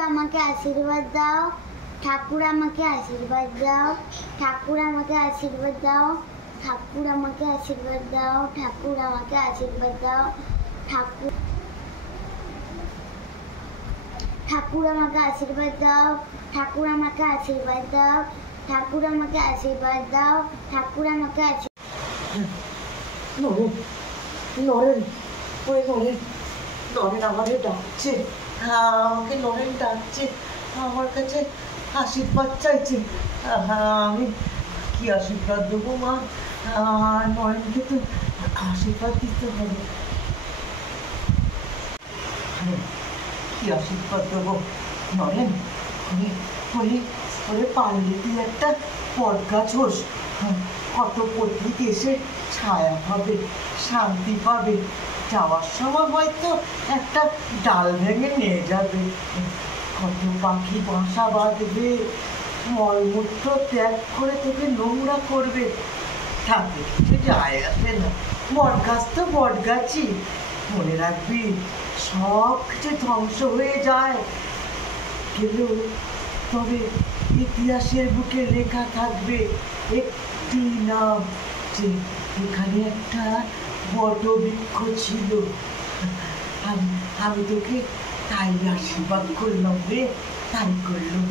আমাকে আশীর্বাদ দাও, ঠাকুর আমাকে আশীর্বাদ দাও, ঠাকুর আমাকে আশীর্বাদ দাও, ঠাকুর আমাকে আশীর্বাদ দাও, ঠাকুর আমাকে আশীর্বাদ দাও, ঠাকুর ঠাকুর আমাকে আশীর্বাদ দাও, ঠাকুর আমাকে আশীর্বাদ দাও, ঠাকুর আমাকে আশীর্বাদ দাও, ঠাকুর আমাকে নরেন নরেন ওই নরেন নরেন আমাদের ডাকছে, আমাকে নরেন ডাকছে, আমার কাছে আশীর্বাদ চাইছে। আমি কি আশীর্বাদ দেবো মা? নরেনকে তো আশীর্বাদ দিতে হবে। কি আশীর্বাদ দেবো নরেন? ওরে পারলে তুই একটা বট গাছ হোস, কত পথিক এসে ছায়া পাবে, শান্তি পাবে, যাওয়ার সময় হয়তো একটা ডাল ভেঙে নিয়ে যাবে, কত পাখি বাসা বাঁধবে, মলমূত্র ত্যাগ করে তোকে নোংরা করবে, তাতে কিছু যায় আসে না। বট গাছ তো বট গাছই, মনে রাখবি সব কিছু ধ্বংস হয়ে যায় গেলেও তবে ইতিহাসের বুকে লেখা থাকবে একটি নাম, যে এখানে একটা বটবৃক্ষ ছিল। আমি তোকে তাই আশীর্বাদ করলাম রে, তাই করলাম।